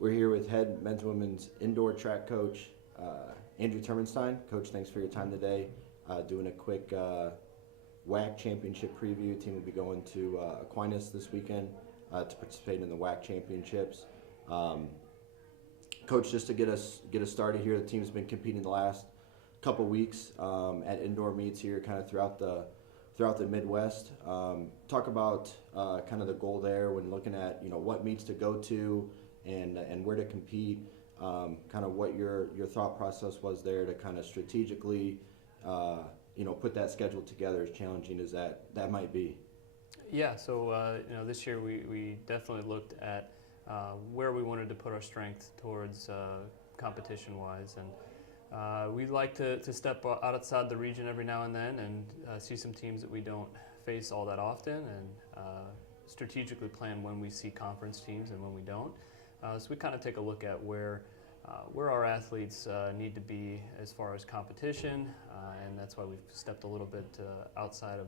We're here with head men's and women's indoor track coach, Andrew Tirmenstein. Coach, thanks for your time today. Doing a quick WHAC championship preview. Team will be going to Aquinas this weekend to participate in the WHAC championships. Coach, just to get us started here, the team's been competing the last couple weeks at indoor meets here, kind of throughout the Midwest. Talk about kind of the goal there when looking at what meets to go to and where to compete. Kind of what your thought process was there to kind of strategically put that schedule together, as challenging as that might be. Yeah, so this year we definitely looked at where we wanted to put our strength towards competition-wise, and we'd like to step outside the region every now and then and see some teams that we don't face all that often, and strategically plan when we see conference teams and when we don't. So we kind of take a look at where our athletes need to be as far as competition, and that's why we've stepped a little bit outside of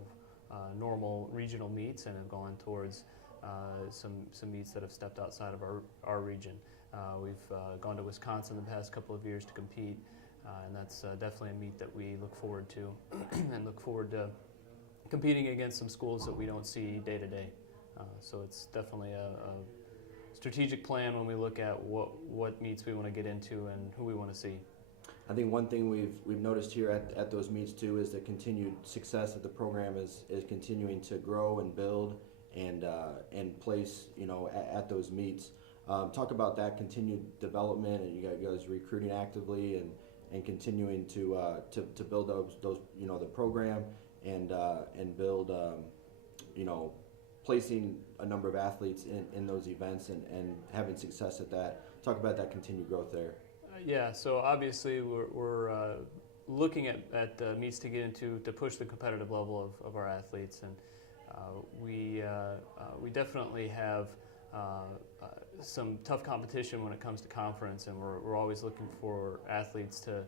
normal regional meets and have gone towards some meets that have stepped outside of our region. We've gone to Wisconsin the past couple of years to compete, and that's definitely a meet that we look forward to and look forward to competing against some schools that we don't see day to day. So it's definitely a strategic plan when we look at what meets we want to get into and who we want to see. I think one thing we've noticed here at those meets too is the continued success that the program is continuing to grow and build and place at those meets. Talk about that continued development, and you guys recruiting actively and continuing to build those the program and build placing a number of athletes in those events and having success at that. Talk about that continued growth there. Yeah, so obviously we're looking at meets to get into to push the competitive level of our athletes, and we definitely have some tough competition when it comes to conference, and we're always looking for athletes to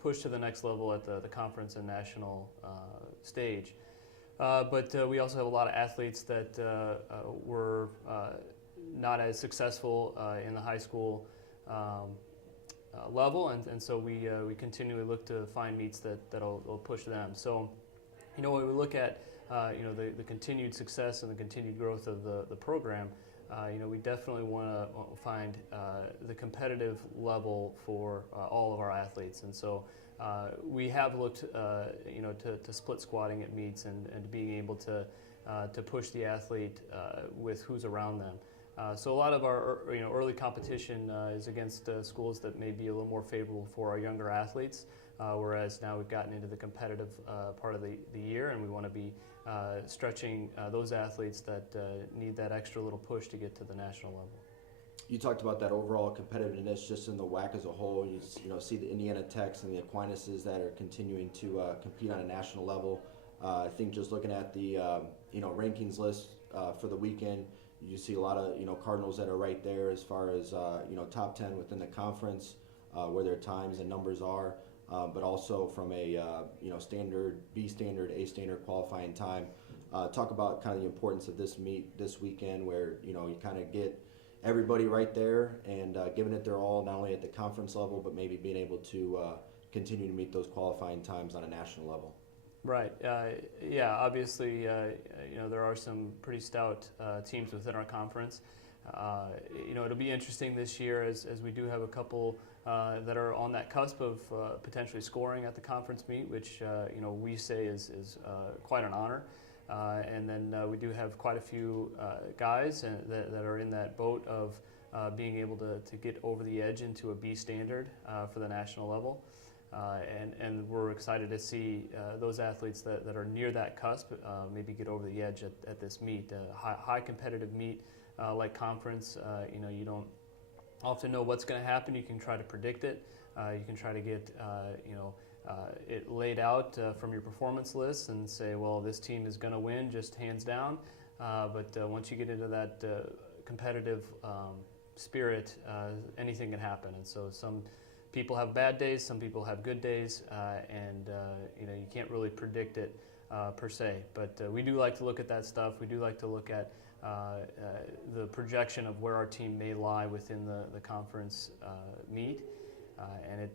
push to the next level at the conference and national stage. But we also have a lot of athletes that were not as successful in the high school level, and so we continually look to find meets that'll push them. So, when we look at the continued success and the continued growth of the program, we definitely want to find the competitive level for all of our athletes, and so we have looked to split squatting at meets and being able to push the athlete with who's around them. So a lot of our early competition is against schools that may be a little more favorable for our younger athletes, whereas now we've gotten into the competitive part of the year, and we want to be stretching those athletes that need that extra little push to get to the national level. You talked about that overall competitiveness just in the WHAC as a whole. You see the Indiana Techs and the Aquinas that are continuing to compete on a national level. I think just looking at the rankings list for the weekend, you see a lot of Cardinals that are right there as far as top 10 within the conference, where their times and numbers are, but also from a standard, B standard, A standard qualifying time. Talk about kind of the importance of this meet this weekend, where you kind of get everybody right there and giving it their all, not only at the conference level, but maybe being able to continue to meet those qualifying times on a national level. Right. Yeah. Obviously, there are some pretty stout teams within our conference. It'll be interesting this year as we do have a couple that are on that cusp of potentially scoring at the conference meet, which we say is quite an honor. And then we do have quite a few guys that are in that boat of being able to get over the edge into a B standard for the national level. And we're excited to see those athletes that are near that cusp maybe get over the edge at this meet. High competitive meet like conference, you don't often know what's going to happen. You can try to predict it. You can try to get it laid out from your performance list and say, well, this team is going to win just hands down. But once you get into that competitive spirit, anything can happen. And so some people have bad days, some people have good days, and you can't really predict it per se. But we do like to look at that stuff. We do like to look at the projection of where our team may lie within the conference meet. And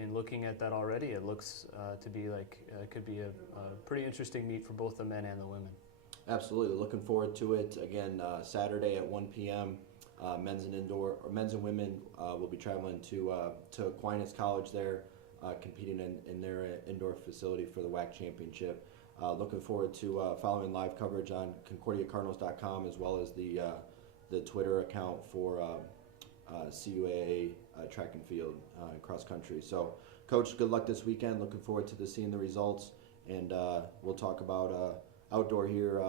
in looking at that already, it looks to be like it could be a pretty interesting meet for both the men and the women. Absolutely, looking forward to it. Again, Saturday at 1 p.m. Men's and women will be traveling to Aquinas College there, competing in their indoor facility for the WHAC championship. Looking forward to following live coverage on ConcordiaCardinals.com, as well as the Twitter account for CUAA track and field and cross country. So, Coach, good luck this weekend. Looking forward to seeing the results, and we'll talk about outdoor here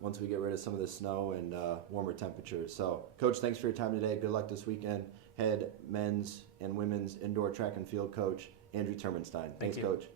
once we get rid of some of the snow and warmer temperatures. So, Coach, thanks for your time today. Good luck this weekend. Head men's and women's indoor track and field coach, Andrew Tirmenstein. Thanks, Coach.